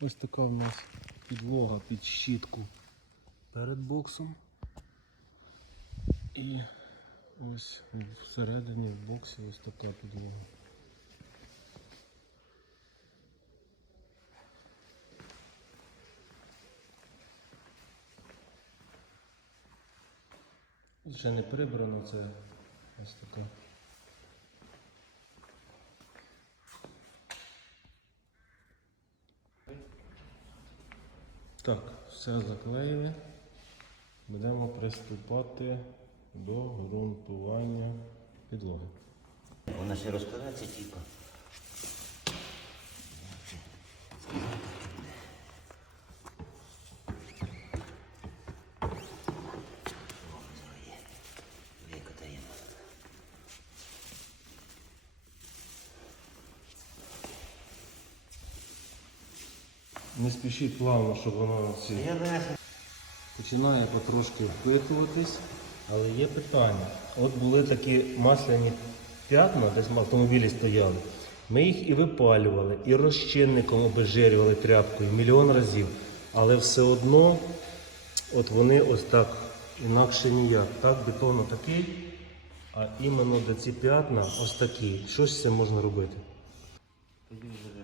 Ось така в нас підлога під щітку перед боксом. І ось всередині в боксі ось така підлога. Ще не прибрано, це ось така. Так, все заклеїли. Будемо приступати до ґрунтування підлоги. Вона ще розкладається, типу. Не спішіть плавно, щоб воно ці починає потрошки впитуватись, але є питання. От були такі масляні п'ятна, десь в автомобілі стояли. Ми їх і випалювали, і розчинником обезжирювали тряпкою мільйон разів. Але все одно от вони ось так, інакше ніяк. Так, бетон такий, а іменно де ці п'ятна ось такі. Що ж з можна робити? Тоді вже